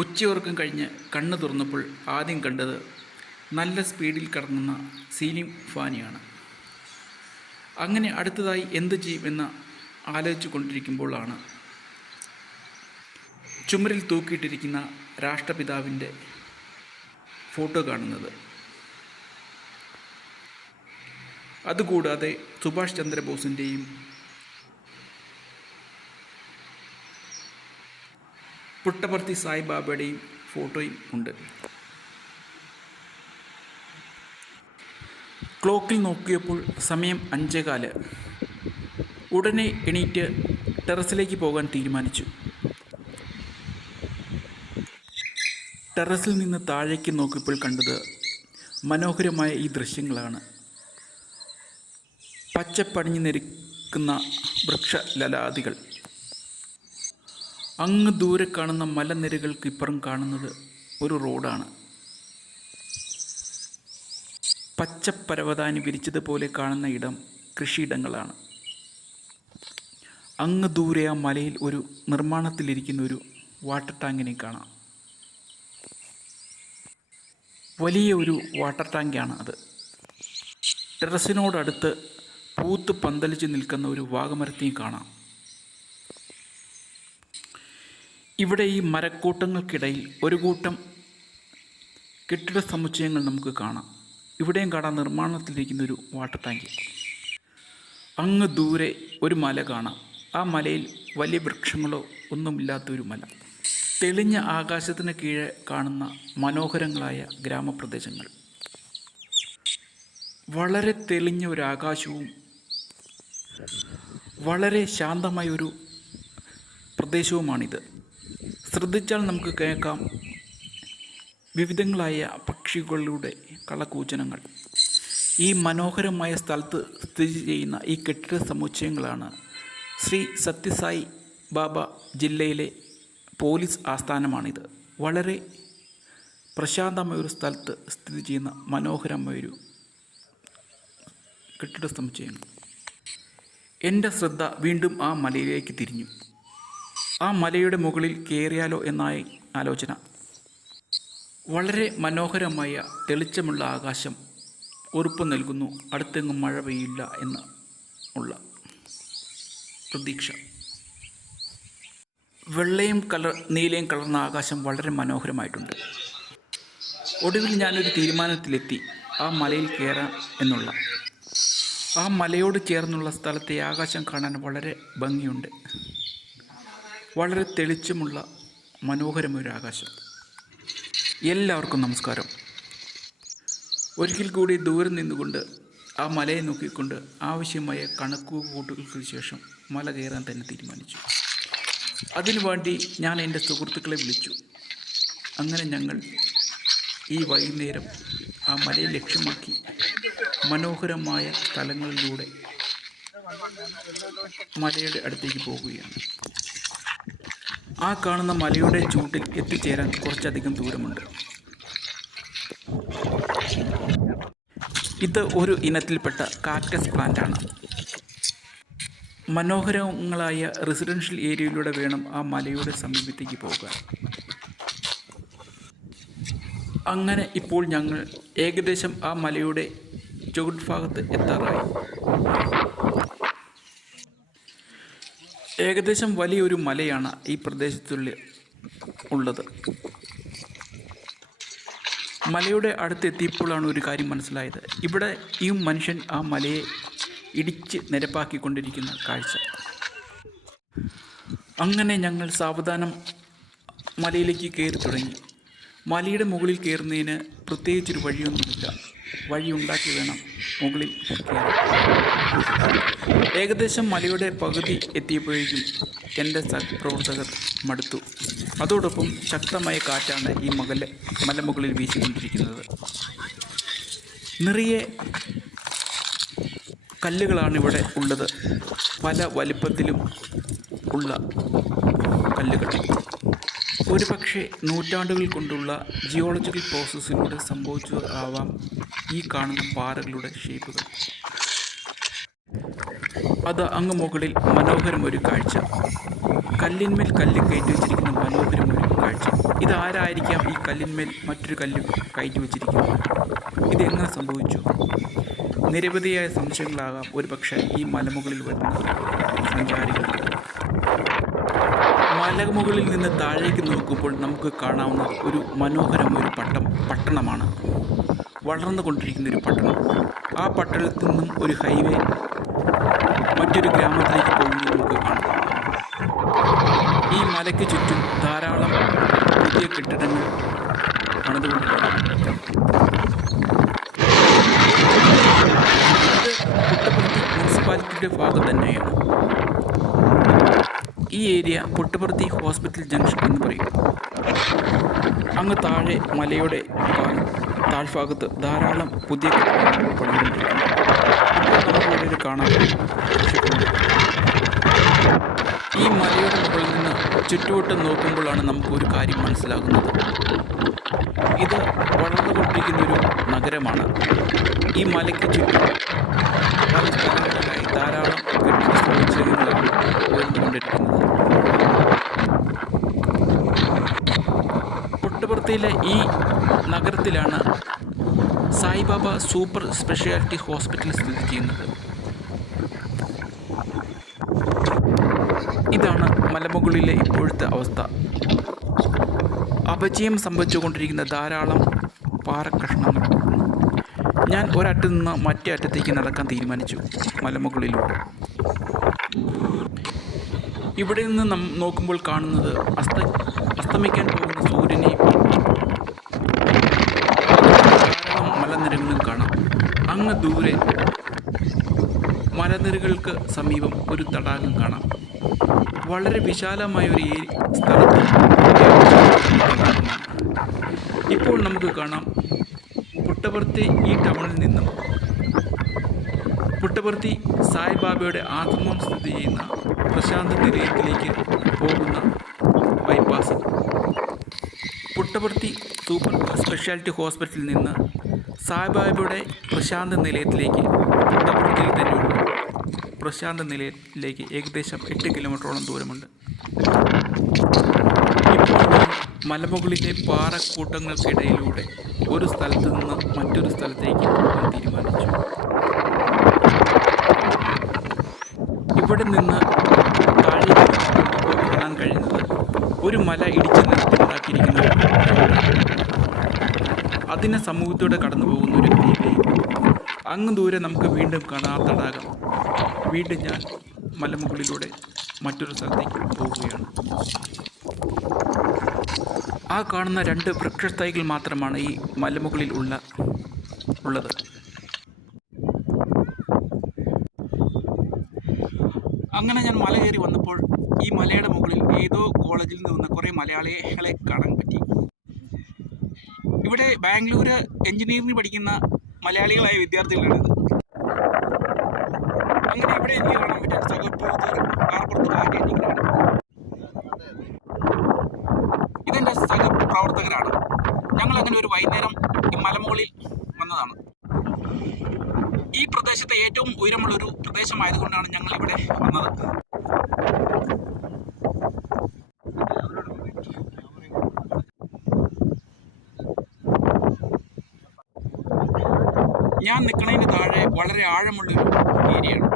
ഉച്ചയുറക്കം കഴിഞ്ഞ് കണ്ണു തുറന്നപ്പോൾ ആദ്യം കണ്ടത് നല്ല സ്പീഡിൽ കറങ്ങുന്ന സീലിംഗ് ഫാനെയാണ്. അങ്ങനെ അടുത്തതായി എന്തു ചെയ്യുമെന്ന് ആലോചിച്ചു കൊണ്ടിരിക്കുമ്പോഴാണ് ചുമരിൽ തൂക്കിയിട്ടിരിക്കുന്ന രാഷ്ട്രപിതാവിൻ്റെ ഫോട്ടോ കാണുന്നത്. അതുകൂടാതെ സുഭാഷ് ചന്ദ്രബോസിൻ്റെയും പുട്ടപർത്തി സായിബാബയുടെയും ഫോട്ടോയും ഉണ്ട്. ക്ലോക്കിൽ നോക്കിയപ്പോൾ സമയം 5:15. ഉടനെ എണീറ്റ് ടെറസിലേക്ക് പോകാൻ തീരുമാനിച്ചു. ടെറസിൽ നിന്ന് താഴേക്ക് നോക്കിയപ്പോൾ കണ്ടത് മനോഹരമായ ഈ ദൃശ്യങ്ങളാണ്. പച്ചപ്പണിഞ്ഞു നിൽക്കുന്ന വൃക്ഷലതാദികൾ, അങ്ങ് ദൂരെ കാണുന്ന മലനിരകൾക്കിപ്പുറം കാണുന്നത് ഒരു റോഡാണ്. പച്ചപ്പരവതാനി വിരിച്ചതുപോലെ കാണുന്ന ഇടം കൃഷിയിടങ്ങളാണ്. അങ്ങ് ദൂരെ ആ മലയിൽ ഒരു നിർമ്മാണത്തിലിരിക്കുന്ന ഒരു വാട്ടർ ടാങ്കിനെ കാണാം. വലിയ ഒരു വാട്ടർ ടാങ്കാണ് അത്. ടെറസിനോടടുത്ത് പൂത്ത് പന്തലിച്ച് നിൽക്കുന്ന ഒരു വാഗമരത്തെയും കാണാം. ഇവിടെ ഈ മരക്കൂട്ടങ്ങൾക്കിടയിൽ ഒരു കൂട്ടം കെട്ടിട സമുച്ചയങ്ങൾ നമുക്ക് കാണാം. ഇവിടെയും കാണാം നിർമ്മാണത്തിലിരിക്കുന്ന ഒരു വാട്ടർ ടാങ്ക്. അങ്ങ് ദൂരെ ഒരു മല കാണാം. ആ മലയിൽ വലിയ വൃക്ഷങ്ങളോ ഒന്നുമില്ലാത്തൊരു മല. തെളിഞ്ഞ ആകാശത്തിന് കീഴെ കാണുന്ന മനോഹരങ്ങളായ ഗ്രാമപ്രദേശങ്ങൾ. വളരെ തെളിഞ്ഞ ഒരു ആകാശവും വളരെ ശാന്തമായ ഒരു പ്രദേശവുമാണിത്. ശ്രദ്ധിച്ചാൽ നമുക്ക് കേൾക്കാം വിവിധങ്ങളായ പക്ഷികളുടെ കളകൂജനങ്ങൾ. ഈ മനോഹരമായ സ്ഥലത്ത് സ്ഥിതി ചെയ്യുന്ന ഈ കെട്ടിട സമുച്ചയങ്ങളാണ് ശ്രീ സത്യസായി ബാബ ജില്ലയിലെ പോലീസ് ആസ്ഥാനമാണിത്. വളരെ പ്രശാന്തമായൊരു സ്ഥലത്ത് സ്ഥിതി ചെയ്യുന്ന മനോഹരമായൊരു കെട്ടിട സമുച്ചയങ്ങൾ. എൻ്റെ ശ്രദ്ധ വീണ്ടും ആ മലയിലേക്ക് തിരിഞ്ഞു. ആ മലയുടെ മുകളിൽ കയറിയാലോ എന്നായി ആലോചന. വളരെ മനോഹരമായ തെളിച്ചമുള്ള ആകാശം ഉറപ്പ് നൽകുന്നു അടുത്തെങ്ങും മഴ പെയ്യില്ല എന്ന് ഉള്ള പ്രതീക്ഷ. വെള്ളയും നീലയും കലർന്ന ആകാശം വളരെ മനോഹരമായിട്ടുണ്ട്. ഒടുവിൽ ഞാനൊരു തീരുമാനത്തിലെത്തി, ആ മലയിൽ കയറാം എന്നുള്ള. ആ മലയോട് ചേർന്നുള്ള സ്ഥലത്തെ ആകാശം കാണാൻ വളരെ ഭംഗിയുണ്ട്. വളരെ തെളിച്ചമുള്ള മനോഹരമൊരു ആകാശം. എല്ലാവർക്കും നമസ്കാരം. ഒരിക്കൽ കൂടി ദൂരെ നിന്നുകൊണ്ട് ആ മലയെ നോക്കിക്കൊണ്ട് ആവശ്യമായ കണക്കുകൂട്ടലുകൾക്ക് ശേഷം മല കയറാൻ തന്നെ തീരുമാനിച്ചു. അതിനുവേണ്ടി ഞാൻ എൻ്റെ സുഹൃത്തുക്കളെ വിളിച്ചു. അങ്ങനെ ഞങ്ങൾ ഈ വൈകുന്നേരം ആ മലയെ ലക്ഷ്യമാക്കി മനോഹരമായ സ്ഥലങ്ങളിലൂടെ മലയുടെ അടുത്തേക്ക് പോകുകയാണ്. ആ കാണുന്ന മലയുടെ ചൂട്ടിൽ എത്തിച്ചേരാൻ കുറച്ചധികം ദൂരമുണ്ട്. ഇത് ഒരു ഇനത്തിൽപ്പെട്ട കാക്ടസ് പ്ലാന്റാണ്. മനോഹരങ്ങളായ റെസിഡൻഷ്യൽ ഏരിയയിലൂടെ വേണം ആ മലയുടെ സമീപത്തേക്ക് പോകാൻ. അങ്ങനെ ഇപ്പോൾ ഞങ്ങൾ ഏകദേശം ആ മലയുടെ ചുവട്ഭാഗത്ത് എത്താറായി. ഏകദേശം വലിയൊരു മലയാണ് ഈ പ്രദേശത്തുള്ള ഉള്ളത്. മലയുടെ അടുത്തെത്തിയപ്പോഴാണ് ഒരു കാര്യം മനസ്സിലായത്. ഇവിടെ ഈ മനുഷ്യൻ ആ മലയെ ഇടിച്ച് നിരപ്പാക്കിക്കൊണ്ടിരിക്കുന്ന കാഴ്ച. അങ്ങനെ ഞങ്ങൾ സാവധാനം മലയിലേക്ക് കയറി തുടങ്ങി. മലയുടെ മുകളിൽ കയറുന്നതിന് പ്രത്യേകിച്ചൊരു വഴിയൊന്നുമില്ല. വഴി ഉണ്ടാക്കി വേണം മുകളിൽ കയറാൻ. ഏകദേശം മലയുടെ പകുതി എത്തിയപ്പോഴേക്കും എൻ്റെ സഹപ്രവർത്തകർ മടുത്തു. അതോടൊപ്പം ശക്തമായ കാറ്റാണ് ഈ മലമുകളിൽ വീശിക്കൊണ്ടിരിക്കുന്നത്. നിറയെ കല്ലുകളാണ് ഇവിടെ ഉള്ളത്. പല വലിപ്പത്തിലും ഉള്ള കല്ലുകൾ. ഒരുപക്ഷെ നൂറ്റാണ്ടുകൾ കൊണ്ടുള്ള ജിയോളജിക്കൽ പ്രോസസ്സിലൂടെ സംഭവിച്ചതാവാം ഈ കാണുന്ന പാറകളുടെ ഷേപ്പുകൾ. അത് അങ്ങ് മുകളിൽ മനോഹരമൊരു കാഴ്ച. കല്ലിന്മേൽ കല്ല് കയറ്റി വെച്ചിരിക്കുന്ന മനോഹരമൊരു കാഴ്ച. ഇതാരായിരിക്കാം ഈ കല്ലിന്മേൽ മറ്റൊരു കല്ല് കയറ്റി വച്ചിരിക്കുന്നത്? ഇതെങ്ങനെ സംഭവിച്ചു? നിരവധിയായ സംശയങ്ങളാകാം ഒരുപക്ഷെ ഈ മലമുകളിൽ വരുന്ന സഞ്ചാരികൾക്ക്. മലമുകളിൽ നിന്ന് താഴേക്ക് നോക്കുമ്പോൾ നമുക്ക് കാണാവുന്ന ഒരു മനോഹരമായ പട്ടണമാണ്, വളർന്നുകൊണ്ടിരിക്കുന്ന ഒരു പട്ടണം. ആ പട്ടണത്തിൽ നിന്നും ഒരു ഹൈവേ മറ്റൊരു ഗ്രാമത്തിലേക്ക് പോകുന്നത് നമുക്ക് കാണാം. ഈ മലയ്ക്ക് ചുറ്റും ധാരാളം പുതിയ കെട്ടിടങ്ങൾ പണിതുകൊണ്ടിരിക്കുന്നു. ഇത് പുട്ടപർത്തി മുനിസിപ്പാലിറ്റിയുടെ ഭാഗം തന്നെയാണ്. ഈ ഏരിയ പുട്ടപർത്തി ഹോസ്പിറ്റൽ ജംഗ്ഷൻ എന്ന് പറയും. അങ്ങ് താഴെ മലയുടെ താഴ്ഭാഗത്ത് ധാരാളം പുതിയ കെട്ടിടങ്ങൾ പണിതുകൊണ്ടിരിക്കുന്നു. നമുക്ക് കാണാം. ഈ മലയുടെ മുകളിൽ നിന്ന് ചുറ്റുവട്ടം നോക്കുമ്പോഴാണ് നമുക്കൊരു കാര്യം മനസ്സിലാകുന്നത്. ഇത് വളർന്നുകൊണ്ടിരിക്കുന്നൊരു നഗരമാണ്. ഈ മലയ്ക്ക് ചുറ്റും പല സ്ഥലങ്ങളിലായി ധാരാളം കെട്ടിട സമുച്ചയങ്ങളാണ് ഉയർന്നുകൊണ്ടിരിക്കുന്നത്. പുട്ടപർത്തിയിലെ ഈ നഗരത്തിലാണ് സായിബാബ സൂപ്പർ സ്പെഷ്യാലിറ്റി ഹോസ്പിറ്റൽ സ്ഥിതി ചെയ്യുന്നത്. ഇതാണ് മലമുകളിലെ ഇപ്പോഴത്തെ അവസ്ഥ. അപചയം സംഭവിച്ചുകൊണ്ടിരിക്കുന്ന ധാരാളം പാറക്കഷ്ണങ്ങൾ. ഞാൻ ഒരറ്റത്ത് നിന്ന് മറ്റേ അറ്റത്തേക്ക് നടക്കാൻ തീരുമാനിച്ചു. മലമുകളിലൂടെ ഇവിടെ നിന്ന് നോക്കുമ്പോൾ കാണുന്നത് അസ്തമിക്കാൻ പോകുന്ന സൂര്യനെയും ധാരാളം മലനിരകളും കാണാം. അങ്ങ് ദൂരെ മലനിരകൾക്ക് സമീപം ഒരു തടാകം കാണാം. വളരെ വിശാലമായ ഒരു സ്ഥലത്ത് ഇപ്പോൾ നമുക്ക് കാണാം. പുട്ടപർത്തി ഈ ടൗണിൽ നിന്നും പുട്ടപർത്തി സായിബാബയുടെ ആശ്രമം സ്ഥിതി ചെയ്യുന്ന പ്രശാന്ത് നിലയത്തിലേക്ക് പോകുന്ന ബൈപ്പാസ്. പുട്ടപർത്തി സൂപ്പർ സ്പെഷ്യാലിറ്റി ഹോസ്പിറ്റലിൽ നിന്ന് സായിബാബയുടെ പ്രശാന്ത് നിലയത്തിലേക്ക് പുട്ടപർത്തിയിൽ തന്നെയുള്ള പ്രശാന്ത് നിലയത്തിലേക്ക് ഏകദേശം 8 കിലോമീറ്ററോളം ദൂരമുണ്ട്. ഇപ്പോൾ മലമുകളിലെ പാറക്കൂട്ടങ്ങൾക്കിടയിലൂടെ ഒരു സ്ഥലത്ത് നിന്ന് മറ്റൊരു സ്ഥലത്തേക്ക് പോകാൻ തീരുമാനിച്ചു. ഇവിടെ നിന്ന് താഴേക്ക് കാണാൻ കഴിയുന്നത് ഒരു മല ഇടിച്ച് നിരത്തിലുണ്ടാക്കിയിരിക്കുന്ന അതിനെ സമൂഹത്തോടെ കടന്നു പോകുന്ന ഒരു ഹൈവേയും. അങ്ങ് ദൂരെ നമുക്ക് വീണ്ടും കാണാം തടാകം. വീണ്ടും ഞാൻ മലമുകളിലൂടെ മറ്റൊരു സ്ഥലത്തേക്ക് പോവുകയാണ്. ആ കാണുന്ന 2 വൃക്ഷത്തൈകൾ മാത്രമാണ് ഈ മലമുകളിൽ ഉള്ളത്. അങ്ങനെ ഞാൻ മല കയറി വന്നപ്പോൾ ഈ മലയുടെ മുകളിൽ ഏതോ കോളേജിൽ നിന്ന് വന്ന കുറേ മലയാളികളെ കാണാൻ പറ്റി. ഇവിടെ ബാംഗ്ലൂർ എഞ്ചിനീയറിംഗ് പഠിക്കുന്ന മലയാളികളായ വിദ്യാർത്ഥികളാണിത്. അങ്ങനെ ഇവിടെ എനിക്ക് കാണാൻ പറ്റിയ സഹപ്രവർത്തകർ പാറപ്പുറത്ത് കാറ്റേറ്റിങ്ങാണ്. ഇതെൻ്റെ സഹപ്രവർത്തകരാണ്. ഞങ്ങളങ്ങനെ ഒരു വൈകുന്നേരം ഈ മലമുകളിൽ വന്നതാണ്. ഈ പ്രദേശത്തെ ഏറ്റവും ഉയരമുള്ളൊരു പ്രദേശമായതുകൊണ്ടാണ് ഞങ്ങൾ ഇവിടെ വന്നത്. ഞാൻ നിൽക്കുന്നതിന് താഴെ വളരെ ആഴമുള്ളൊരു ഏരിയയാണ്.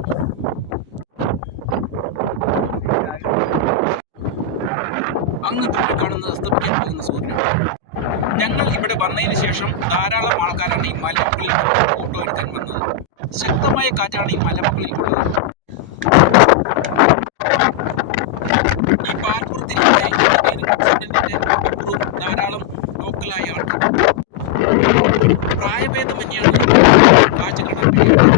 അങ്ങ് ദൂരെ കാണുന്നത് അസ്തമിക്കാൻ പോകുന്ന സൂര്യനാണ്. ഞങ്ങൾ ഇവിടെ വന്നതിന് ശേഷം ധാരാളം ആൾക്കാരാണ് ഈ മലമുകളിൽ ഫോട്ടോ എടുക്കാൻ വന്നത്. ശക്തമായ കാറ്റാണ് ഈ മലമുകളിൽ ഉള്ളത്. ഈ പാൽപ്പുറത്തിരിക്കുന്ന ധാരാളം ലോക്കലായ ആൾക്കാർ. പ്രായഭേദമന്യാണ് കാഴ്ച കാണാൻ കഴിയുന്നത്.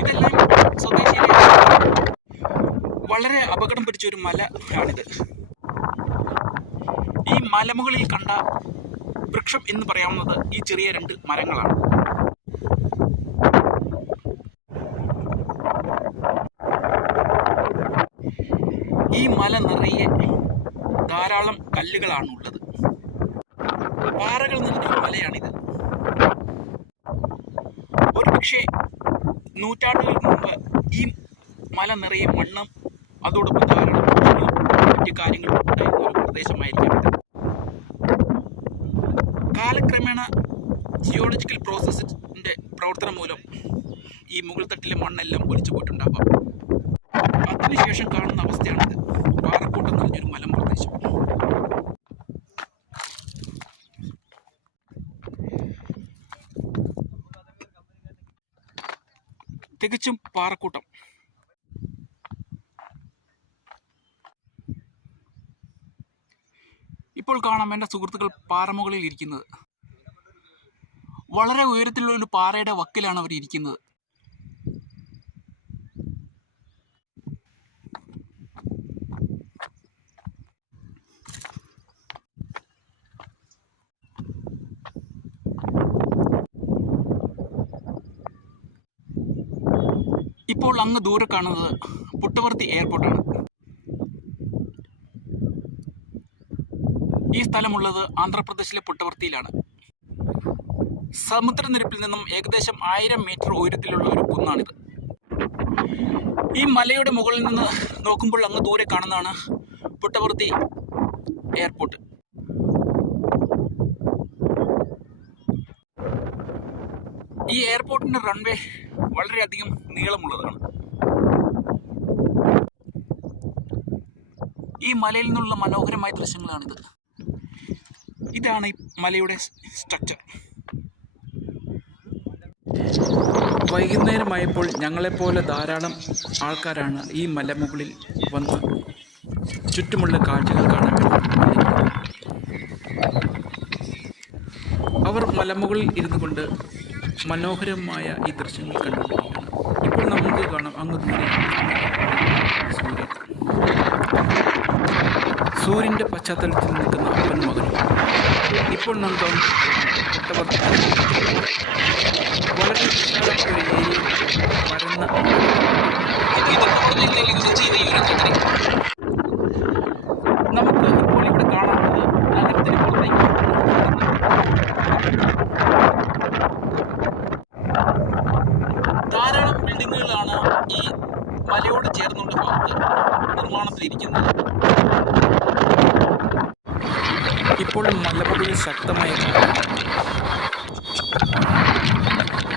ഇതെല്ലാം സ്വദേശിയിലെ വളരെ അപകടം പിടിച്ചൊരു മല ആണിത്. ഈ മലമുകളിൽ കണ്ട വൃക്ഷം എന്ന് പറയാവുന്നത് ഈ ചെറിയ 2 മരങ്ങളാണ്. ഈ മല നിറയെ ധാരാളം കല്ലുകളാണ് ഉള്ളത്. പാറകൾ നിറഞ്ഞൊരു മലയാണിത്. ഒരു പക്ഷേ നൂറ്റാണ്ടുകൾക്ക് മുമ്പ് ഈ മല നിറയെ മണ്ണും അതോടൊപ്പം ധാരാളം മറ്റു കാര്യങ്ങളും ഉണ്ടായിരുന്ന ഒരു പ്രദേശമായിരിക്കാം ഇത്. കാലക്രമേണ ജിയോളജിക്കൽ പ്രോസസ്സിൻ്റെ പ്രവർത്തനം മൂലം ഈ മുകൾ തട്ടിലെ മണ്ണെല്ലാം ഒലിച്ചു പോയിട്ടുണ്ടാവാം. അതിനുശേഷം കാണുന്ന അവസ്ഥയാണിത്. പാറക്കൂട്ടം നിറഞ്ഞൊരു മലമ്പ്രദേശം. തികച്ചും പാറക്കൂട്ടം. ഇപ്പോൾ കാണാം എൻ്റെ സുഹൃത്തുക്കൾ പാറമുകളിൽ ഇരിക്കുന്നത്. വളരെ ഉയരത്തിലുള്ള ഒരു പാറയുടെ വക്കിലാണ് അവർ ഇരിക്കുന്നത്. ഇപ്പോൾ അങ്ങ് ദൂരെ കാണുന്നത് പുട്ടപർത്തി എയർപോർട്ടാണ്. ഈ സ്ഥലമുള്ളത് ആന്ധ്രാപ്രദേശിലെ പുട്ടപർത്തിയിലാണ്. സമുദ്രനിരപ്പിൽ നിന്നും ഏകദേശം 1000 മീറ്റർ ഉയരത്തിലുള്ള ഒരു കുന്നാണിത്. ഈ മലയുടെ മുകളിൽ നിന്ന് നോക്കുമ്പോൾ അങ്ങ് ദൂരെ കാണുന്നതാണ് പുട്ടപർത്തി എയർപോർട്ട്. ഈ എയർപോർട്ടിൻ്റെ റൺവേ വളരെയധികം നീളമുള്ളതാണ്. ഈ മലയിൽ നിന്നുള്ള മനോഹരമായ ദൃശ്യങ്ങളാണിത്. ഇതാണ് ഈ മലയുടെ സ്ട്രക്ചർ. വൈകുന്നേരമായപ്പോൾ ഞങ്ങളെപ്പോലെ ധാരാളം ആൾക്കാരാണ് ഈ മലമുകളിൽ വന്ന് ചുറ്റുമുള്ള കാഴ്ചകൾ കാണാൻ വേണ്ടി. അവർ മലമുകളിൽ ഇരുന്നു കൊണ്ട് മനോഹരമായ ഈ ദൃശ്യങ്ങൾ കണ്ടുകൊണ്ടിരിക്കുകയാണ്. ഇപ്പോൾ നമുക്ക് കാണാം അങ്ങ് ദൂരെ സൂര്യൻ. സൂര്യൻ്റെ പശ്ചാത്തലത്തിൽ നിൽക്കുന്ന അപ്പനും മകനും. ഇപ്പോൾ നമുക്ക് പുട്ടപർത്തി വളരെ ഒരു ഏരിയ പരന്ന നമുക്ക് ഇപ്പോൾ ഇവിടെ കാണാനുള്ളത് നഗരത്തിന് പുറത്തേക്ക് ധാരാളം ബിൽഡിങ്ങുകളാണ് ഈ മലയോട് ചേർന്നുള്ള ഭാഗത്ത് നിർമ്മാണത്തിലിരിക്കുന്നത്. ഇപ്പോൾ മലമുകളിൽ ശക്തമായ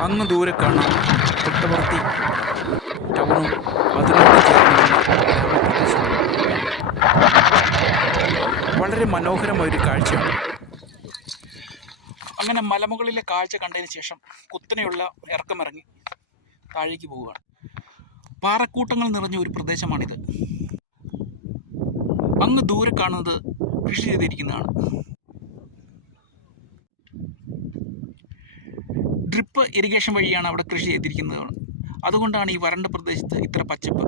അങ്ങ് ദൂരെ കാണാം പുട്ടപർത്തി ടൗണും അതിനോട് ചേർന്നുള്ള ഗ്രാമപ്രദേശവും. വളരെ മനോഹരമായൊരു കാഴ്ചയാണ്. അങ്ങനെ മലമുകളിലെ കാഴ്ച കണ്ടതിന് ശേഷം കുത്തനെയുള്ള ഇറക്കമിറങ്ങി താഴേക്ക് പോവുകയാണ്. പാറക്കൂട്ടങ്ങൾ നിറഞ്ഞ ഒരു പ്രദേശമാണിത്. അങ്ങ് ദൂരെ കാണുന്നത് കൃഷി ചെയ്തിരിക്കുന്നതാണ്. ഡ്രിപ്പ് ഇറിഗേഷൻ വഴിയാണ് അവിടെ കൃഷി ചെയ്തിരിക്കുന്നത്. അതുകൊണ്ടാണ് ഈ വരണ്ട പ്രദേശത്ത് ഇത്ര പച്ചപ്പ്.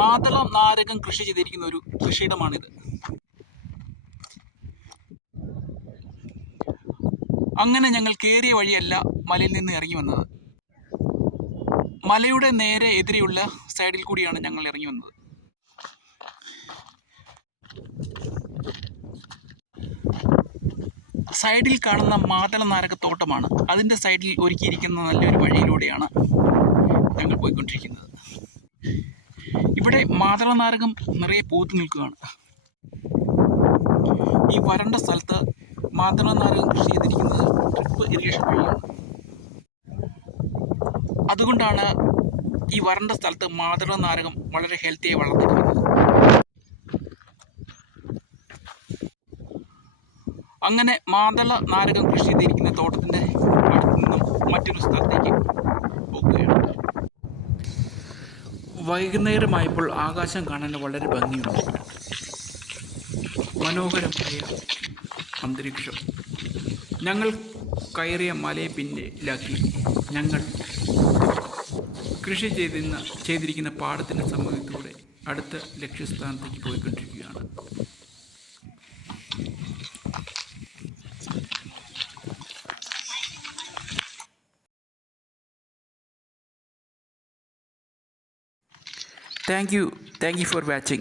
മാതള നാരകം കൃഷി ചെയ്തിരിക്കുന്ന ഒരു കൃഷിയിടമാണിത്. അങ്ങനെ ഞങ്ങൾ കയറിയ വഴിയല്ല മലയിൽ നിന്ന് ഇറങ്ങി വന്നത്. മലയുടെ നേരെ എതിരെയുള്ള സൈഡിൽ കൂടിയാണ് ഞങ്ങൾ ഇറങ്ങി വന്നത്. സൈഡിൽ കാണുന്ന മാതള നാരകത്തോട്ടമാണ്. അതിൻ്റെ സൈഡിൽ ഒരുക്കിയിരിക്കുന്ന നല്ലൊരു വഴിയിലൂടെയാണ് ഞങ്ങൾ പോയിക്കൊണ്ടിരിക്കുന്നത്. ഇവിടെ മാതള നാരകം നിറയെ പൂത്തു നിൽക്കുകയാണ്. ഈ വരണ്ട സ്ഥലത്ത് മാതള നാരകം കൃഷി ചെയ്തിരിക്കുന്നത് ഡ്രിപ്പ് ഇറിഗേഷൻ വഴിയാണ്. അതുകൊണ്ടാണ് ഈ വരണ്ട സ്ഥലത്ത് മാതള നാരകം വളരെ ഹെൽത്തിയായി വളർന്നിരിക്കുന്നത്. അങ്ങനെ മാതള നാരകം കൃഷി ചെയ്തിരിക്കുന്ന തോട്ടത്തിൻ്റെ അടുത്ത് നിന്നും മറ്റൊരു സ്ഥലത്തേക്ക് പോകുകയാണ്. വൈകുന്നേരമായപ്പോൾ ആകാശം കാണാൻ വളരെ ഭംഗിയുണ്ട്. മനോഹരമായ അന്തരീക്ഷം. ഞങ്ങൾ കയറിയ മലയെ പിന്നിലാക്കി ഞങ്ങൾ കൃഷി ചെയ്തിരിക്കുന്ന പാടത്തിൻ്റെ സമീപത്തൂടെ അടുത്ത ലക്ഷ്യസ്ഥാനത്തേക്ക് പോയിക്കൊണ്ടിരിക്കുകയാണ്. Thank you for watching.